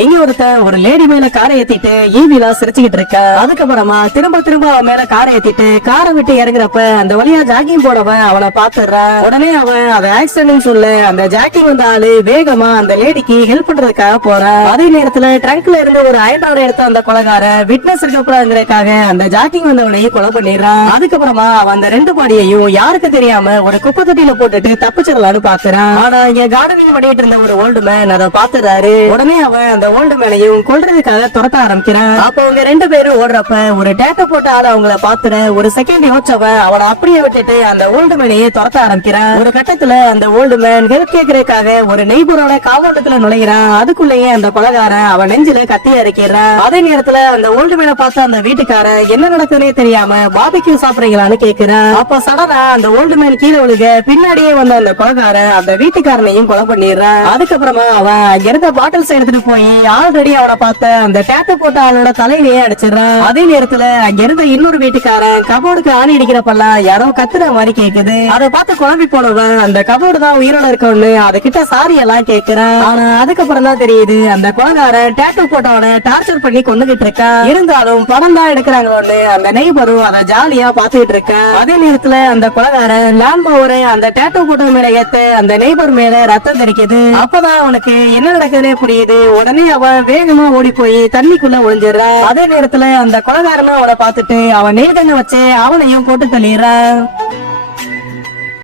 எங்க ஒருத்தன் ஒரு லேடி மேல காரை ஏத்திட்டு ஈவிலா சிரிச்சுக்கிட்டு இருக்க. அதுக்கப்புறமா திரும்ப திரும்ப அவன் மேல காரை ஏத்திட்டு காரை விட்டு இறங்குறப்ப அந்த வழியா ஜாக்கிங் போனவன் அவனை பாத்துறான். உடனே அவன் அதை ஆக்சிடென்ட் சொல்ல அந்த ஜாக்கிங் வந்த ஆளு வேகமா அந்த லேடிக்கு ஹெல்ப் பண்றதுக்காக போறான். அதே நேரத்துல ட்ரங்க்ல இருந்து ஒரு அயன்டாரை எடுத்த அந்த கொலைகார விட்னஸ் இருக்கக்கூடாதுங்கிறதுக்காக அந்த ஜாக்கிங் வந்தவனையும் கொலை பண்ணிடுறான். அதுக்கப்புறமா அவன் அந்த ரெண்டு பாடியையும் யாருக்கு தெரியாம ஒரு குப்பை தொட்டியில போட்டுட்டு தப்பிச்சிடலான்னு பாக்குறான். ஆனா இங்க கார்டனிங் பண்ணிட்டு இருந்த ஒரு ஓல்டு மேன் அதை பாத்துறாரு. உடனே அவன் அந்த ஓல்டு மேனையும் கொல்றதுக்காக துரத்த ஆரம்பிக்கிறான். அப்ப அவங்க ரெண்டு பேரும் ஓடுறப்ப ஒரு டேட்டா போட்ட ஆள அவங்கள பாத்துற ஒரு செகண்ட் யோசிச்சவன் அவனை அப்படியே விட்டுட்டு அந்த ஓல்டு மேனையே துரத்த ஆரம்பிக்கிறான். ஒரு கட்டத்துல அந்த ஓல்டு மேன் ஹெல்ப் கேட்கறதுக்காக ஒரு நெய்பரோட காவலத்துல நுழைகிறான். அதுக்குள்ளேயே அந்த கொலைகாரன் அவன் நெஞ்சில கத்தி அரைக்கிறான். அதே நேரத்துல அந்த ஓல்டு மேனை பார்த்த அந்த வீட்டுக்காரன் என்ன நடக்குதுன்னே தெரியாம பாபிக்யூ சாப்பிடுறீங்களான்னு கேக்குறான். அப்ப சடனா அந்த ஓல்டு மேன் கீழே விழுக பின்னாடியே வந்த அந்த கொலைகாரன் அந்த வீட்டுக்காரனையும் கொலை பண்ணிடுறான். அதுக்கப்புறமா அவன் அங்க இருந்த பாட்டில்ஸ் எடுத்துட்டு போய் ஆல்ரெடி அவனை பார்த்த அந்த டேட்டு போட்ட ஆளோட தலையிலேயே அடிச்சிடறான். அதே நேரத்துல அங்க இருந்த இன்னொரு வீட்டுக்காரன் கபோர்டுக்கு ஆணி அடிக்கிறப்பெல்லாம் யாரோ கத்துற மாதிரி கேக்குது. அதை பார்த்து குழம்பி போனவன் அந்த கபோர்டு தான் உயிரோட இருக்கணும்னு அது கிட்ட சாரி எல்லாம் கேக்குறான். ஆனா அதுக்கப்புறம் தான் தெரியுது அந்த கொலைகாரன் டேட்டு போட்டவனை டார்ச்சர் பண்ணி கொண்டுகிட்டு இருக்கான். இருந்தாலும் பணம் தான் எடுக்கிறாங்களோன்னு அந்த நெய்பரும் அதை ஜாலியா பாத்துக்கிட்டு இருக்கான். அதே நேரத்துல அந்த கொலைகாரன் லேண்ட் பவரை அந்த டேட்டு போட்ட மேல ஏத்த அந்த நெய்பர் மேல ரத்தம் தெரிக்குது. அப்பதான் அவனுக்கு என்ன நடக்குதுன்னே புரியுது. உடனே அவன் வேகமா ஓடி போய் தண்ணிக்குள்ள ஒளிஞ்சிடறான். அதே நேரத்துல அந்த கொலைகாரனும் அவனை பார்த்துட்டு அவன் நெய்தங்க வச்சு அவனையும் போட்டு தள்ளிடுறான்.